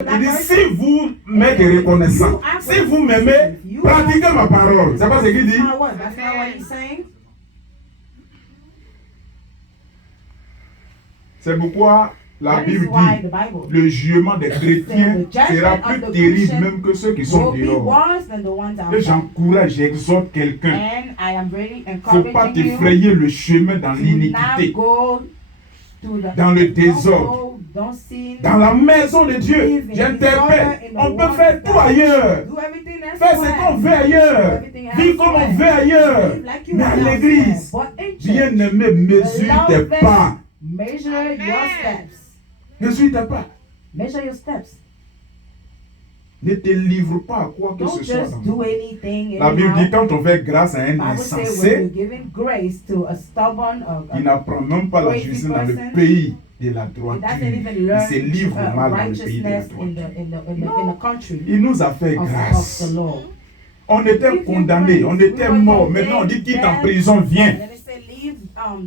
Il dit, si vous m'êtes reconnaissant, si vous m'aimez, pratiquez ma parole. C'est pas ce qu'il dit. C'est pourquoi la Bible dit, le jugement des chrétiens sera plus terrible même que ceux qui sont dehors. Et j'encourage, j'exhorte quelqu'un. Il ne faut pas t'effrayer le chemin dans l'iniquité, dans le désordre. Dans la maison de Dieu, j'interpelle. On peut faire tout ailleurs. Faire ce qu'on veut ailleurs. Vivre comme on veut ailleurs. Mais à l'église, bien-aimé, mesure tes pas. Mesure tes pas. Ne te livre pas à quoi que ce soit. La Bible dit quand on fait grâce à un insensé, il n'apprend même pas la justice dans le pays de la droiture. Il se livre mal dans le pays de la droiture. Il nous a fait grâce. On était condamnés, on était morts. Maintenant on dit quitte en prison, viens.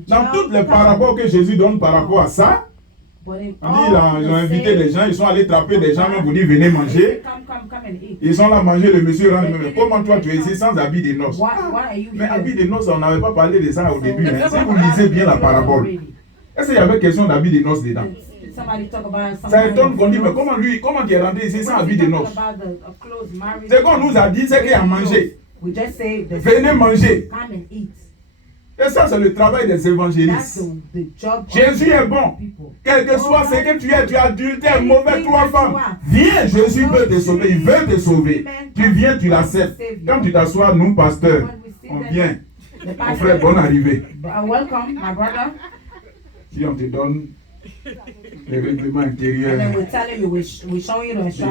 Dans toutes les paraboles que Jésus donne par rapport à ça, on dit ils ont invité des gens, ils sont allés trapper des gens, même vous dites venez manger. Ils sont là manger, le monsieur rentre. Mais comment toi tu es ici sans habit de noces? Mais habit de noces, on n'avait pas parlé de ça au début. Hein. Si vous lisez bien la parabole, est-ce qu'il y avait question d'habit de noces dedans? Ça étonne qu'on dit, mais comment tu es rentré ici sans habit de noces? Ce qu'on nous a dit, c'est qu'il y a mangé. Venez manger. Et ça, c'est le travail des évangélistes. Jésus est bon. Quel que soit ce que tu es, tu es adultère, mauvais, trois femmes. Viens, Jésus veut te sauver, il veut te sauver. Tu viens, tu l'acceptes. Quand tu t'assois, nous, pasteurs, on vient. Mon frère, bonne arrivée. Si on te donne les règlements intérieurs de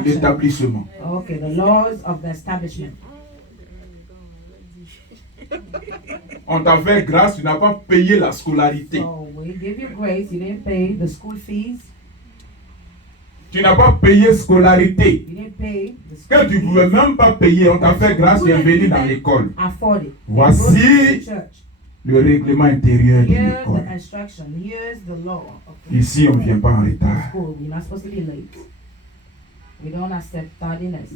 l'établissement. Okay, the laws of the establishment. On t'a fait grâce, tu n'as pas payé la scolarité. So we give you grace, you didn't pay the school fees. Tu n'as pas payé scolarité. You didn't pay the school Que tu ne pouvais même pas payer, on t'a fait grâce, tu es venu dans l'école. Afford it. Voici le règlement intérieur de Here's l'école. the instruction. Here's the law. Ici, on ne vient pas en retard. School. We're not supposed to be late. We don't accept tardiness.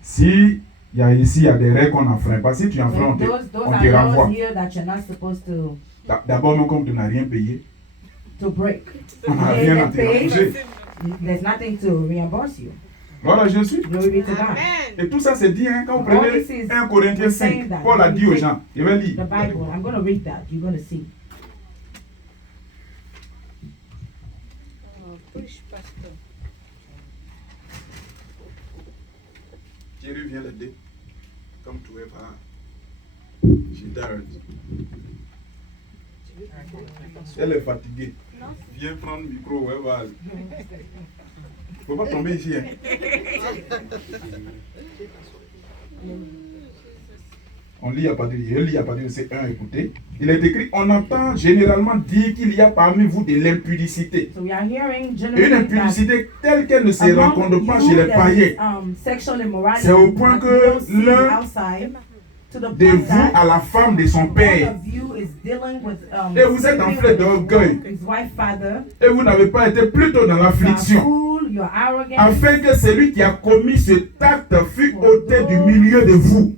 Si il y a des règles qu'on n'enfreint pas, si tu enfreins, on te renvoie. D'abord, non, comme tu n'as rien payé, to break. on n'a rien à te rembourser. There's nothing to reimburse you. Voilà, Jésus. Glory be to God. Et tout ça, c'est dit, hein, quand vous prenez 1 Corinthiens 5, Paul a dit aux gens, je vais lire. The Bible, I'm going to read that. You're going to see. Thierry vient l'aider. Comme tu es pas. Elle est fatiguée. Viens prendre le micro, ouais, vas-y. Faut pas tomber ici. Hein. On lit à partir de ces 1, écoutez. Il est écrit, on entend généralement dire qu'il y a parmi vous de l'impudicité. So une impudicité telle qu'elle ne se rencontre pas chez les païens. C'est au point que l'un de vous à la femme de son père. Et vous êtes enflé d'orgueil. Et vous n'avez pas été plutôt dans l'affliction. Afin que celui qui a commis cet acte fût ôté du milieu de vous.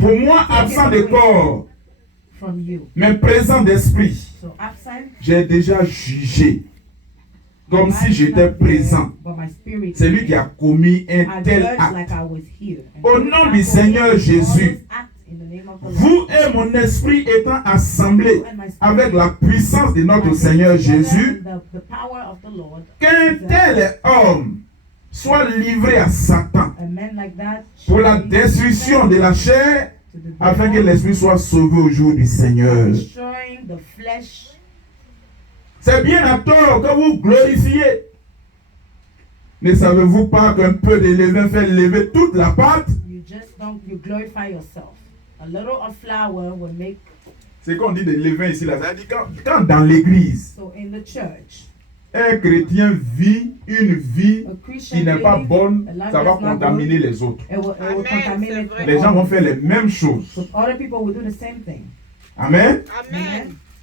Pour moi, absent de corps, mais présent d'esprit, j'ai déjà jugé, comme si j'étais présent, celui qui a commis un tel acte. Au nom du Seigneur Jésus, vous et mon esprit étant assemblés avec la puissance de notre Seigneur Jésus, qu'un tel homme soit livré à Satan pour la destruction de la chair, afin que l'esprit soit sauvé au jour du Seigneur. C'est bien à tort que vous glorifiez. Ne savez-vous pas qu'un peu de levain fait lever toute la pâte? C'est qu'on dit de levain ici, là. Ça dit quand dans l'église, un chrétien vit une vie qui n'est pas bonne, ça va contaminer les autres. Amen, les gens vont faire les mêmes choses. Amen.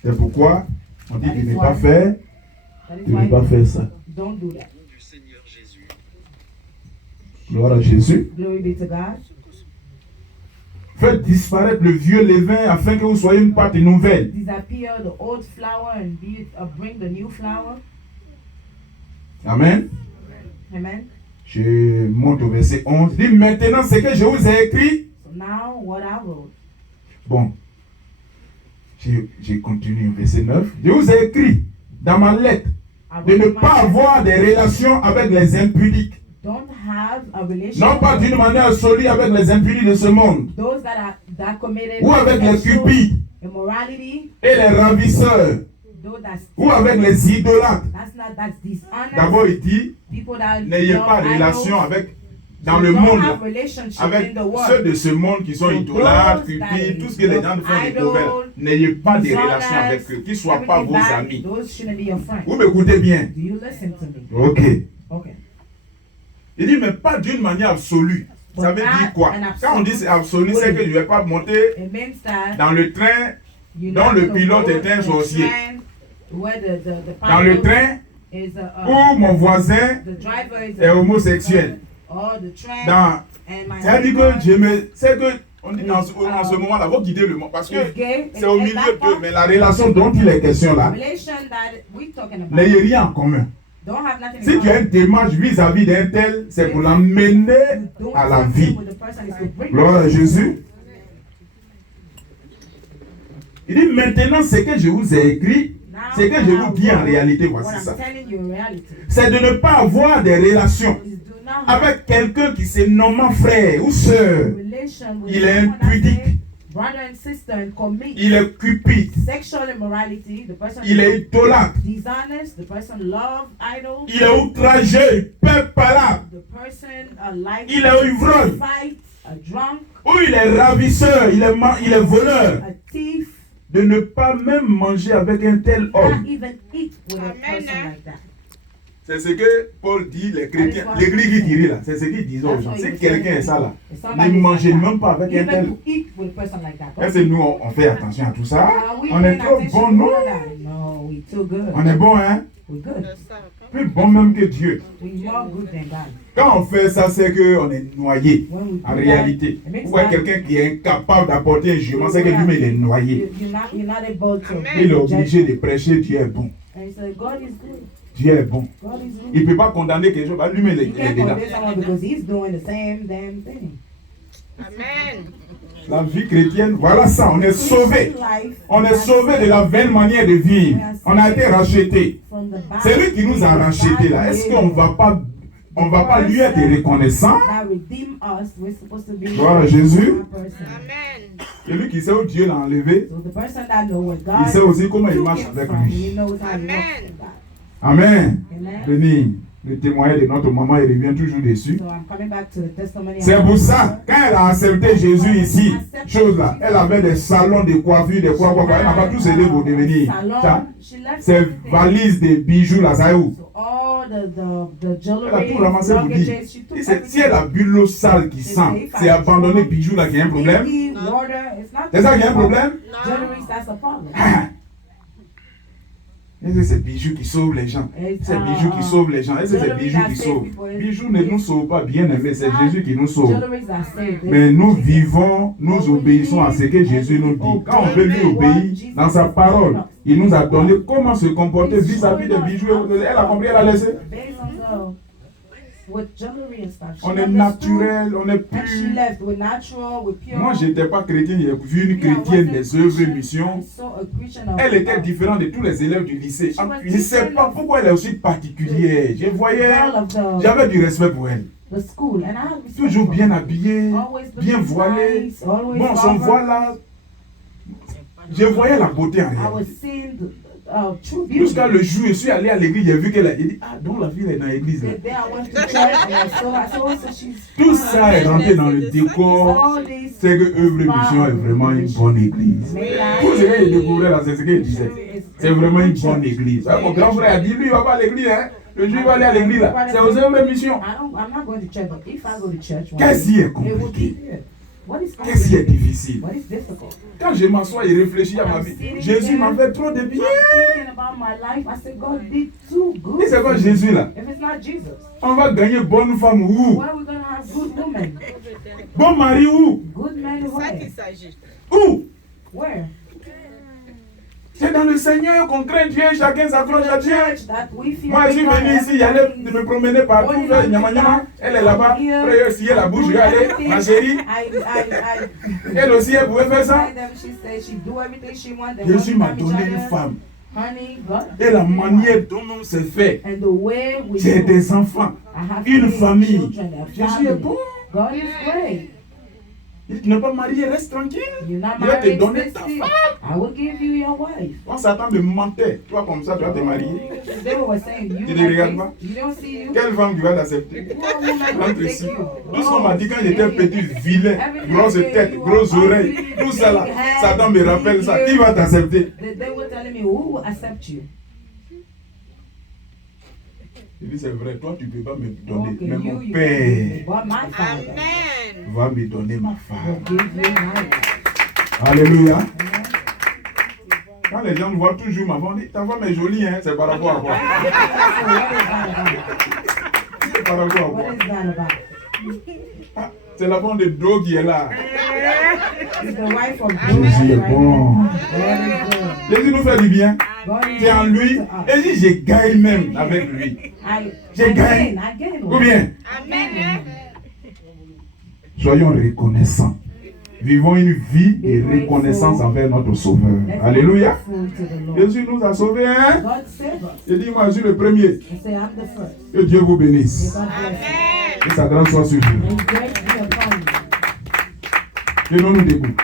C'est pourquoi on dit de ne pas faire de ne pas faire ça. Don't do that. Gloire à Jésus. Glory be to God. Faites disparaître le vieux levain afin que vous soyez une pâte nouvelle. Disappear the old flour and bring the new flour. Amen. Amen. Je monte au verset 11. Dit maintenant ce que je vous ai écrit. So now what I wrote. Bon. J'ai continué au verset 9. Je vous ai écrit dans ma lettre de ne pas avoir des relations avec les impudiques. Don't have a relationship. Non pas d'une manière solide avec les impudiques de ce monde. Those that committed ou avec les cupides immorality. Et les ravisseurs. Ou avec les idolâtres. D'abord il dit, n'ayez pas de relation avec, dans le monde, avec ceux de ce monde qui sont idolâtres, cupides, tout ce que les gens font des proverbes. N'ayez pas de relation avec eux, qu'ils ne soient pas vos amis. Vous m'écoutez bien? Ok. Il dit, mais pas d'une manière absolue. Ça veut dire quoi? Quand on dit c'est absolu, c'est que je ne vais pas monter dans le train dont le pilote est un sorcier. Dans le train où mon voisin est homosexuel. C'est-à-dire que c'est que on dit en ce moment-là, vous guidez le monde parce que c'est au milieu de, mais la relation dont il est question là, n'ayez rien en commun. Si tu as une démarche vis-à-vis d'un tel, c'est pour l'amener à la vie. Gloire à Jésus. Il dit maintenant ce que je vous ai écrit, ce que je vous dis en réalité, voici ça. C'est de ne pas avoir des relations avec quelqu'un qui se nomme frère ou sœur. Il est impudique. Il est cupide. Il est idolâtre. Il est outragé, il perd pas. Il est ivrogne. Ou il est ravisseur, il est voleur. De ne pas même manger avec un tel homme. C'est ce que Paul dit, les chrétiens, l'église qui dirait là, c'est ce qu'ils disent aux gens. Si quelqu'un est ça là, ne mangez même pas avec un tel. Est-ce que nous on fait attention à tout ça? On est trop bon, non? On est bon, hein? Plus bon même que Dieu. Quand on fait ça, c'est qu'on est noyé. En réalité, vous voyez quelqu'un qui est incapable d'apporter un jugement, c'est que lui-même il est noyé. Il est obligé de prêcher, Dieu est bon. Dieu est bon. Il ne peut pas condamner quelque chose, lui-même il est dedans. Amen. La vie chrétienne, voilà ça, on est sauvé. On est sauvé de la vaine manière de vivre. On a été racheté. C'est lui qui nous a rachetés là. Est-ce qu'on ne va pas lui être reconnaissant? Gloire à Jésus. C'est lui qui sait où Dieu l'a enlevé. Il sait aussi comment il marche avec lui. Amen. Béni. Le témoignage de notre maman, il revient toujours dessus. C'est pour ça, quand elle a accepté Jésus ici, chose là, elle avait des salons de coiffure, de quoi. Elle n'a pas tout cédé pour devenir. Ces valises de bijoux là, ça est où? Elle a tout ramassé pour dire. Si elle a bu l'eau sale qui sent, c'est abandonner bijoux là qui a un problème. C'est ça qui a un problème? Est-ce que c'est bijoux qui sauve les gens? C'est bijoux qui sauve les gens. Est-ce que c'est bijoux qui sauve? Bijoux ne nous sauve pas, bien aimé, c'est Jésus qui nous sauve. Mais nous vivons, nous obéissons à ce que Jésus nous dit. Quand on veut lui obéir dans sa parole, il nous a donné comment se comporter vis-à-vis des bijoux. Elle a compris, elle a laissé. On est naturel, on est pur. Moi, je n'étais pas chrétien, j'ai vu une chrétienne des œuvres et missions. Elle était différente de tous les élèves du lycée. Je ne sais pas pourquoi elle est aussi particulière. Je voyais, j'avais du respect pour elle. Toujours bien habillée, bien voilée. Bon, son voile là, je voyais la beauté en réalité. Jusqu'à le jour, je suis allé à l'église, j'ai vu qu'elle a dit, ah, donc la fille est dans l'église. Tout ça est rentré dans le décor. C'est que œuvre et mission est vraiment une bonne église. Tout ce que j'ai découvert là, c'est ce qu'il disait. C'est vraiment une bonne église. Mon grand frère a dit, lui, il ne va pas à l'église. Hein? Le jour, il va aller à l'église là. C'est aux œuvres et missions. Qu'est-ce qui est compliqué? Qu'est-ce qui est difficile? What is difficult? Quand je m'assois et réfléchis à ma vie, Jésus m'a fait trop de bien. Thinking about my life, I said, God did too good. Et c'est quoi Jésus là? If it's not Jesus, On va gagner bonne femme où? where are we going to have good women? Bon mari où? Good men C'est ça where? qu'il s'agit. Où? Where? C'est dans le Seigneur qu'on craint Dieu, chacun s'accroche à Dieu. Church that we feel Moi, je suis venu ici, il allait me promener partout, faire nyama nyama. Elle est là-bas, après elle scier la bouche, je vais aller, ma chérie. Elle aussi, elle pouvait faire ça. Jésus m'a donné une femme. Et la manière dont on s'est fait, j'ai des enfants, une famille. Jésus est bon. God is great. Tu n'es pas marié, reste tranquille. You're not Il va te married, donner stay ta still. femme. I will give you your wife. Quand Satan me mentait, toi comme ça, tu vas te marier. They were saying, you Tu ne regardes pas? you don't see you. Quelle femme qui va t'accepter? What woman will Entre take ici. you? Tout ce qu'on m'a dit quand j'étais yeah, petit, vilain, grosse tête, grosses oreilles, tout ça là, Satan me rappelle ça. Qui va t'accepter? They were telling me, who will accept you? Il dit, c'est vrai, toi tu ne peux pas me donner. Okay, Mais mon you père but my father Amen. va me donner ma will femme. give you my wife. Alléluia. Quand les gens me voient toujours ma femme, on dit, ta femme est jolie, hein? C'est par rapport à quoi? C'est par rapport à quoi? What is that about? Ah, c'est la femme de dos qui est là. It's the wife of Jésus est bon. God is good. Jésus nous fait du bien. God is C'est en good lui. to us. Et si je gagne même avec lui. J'ai gagné. I gain. Ou bien, Amen. soyons reconnaissants. Vivons une vie de reconnaissance envers notre Sauveur. Alléluia. Jésus nous a sauvés, hein? God save us. Et dis, moi, je suis le premier. And say, I'm the first. Que Dieu vous bénisse. God bless you. Que sa grâce soit sur vous. And grace be upon you. Tenons-nous debout.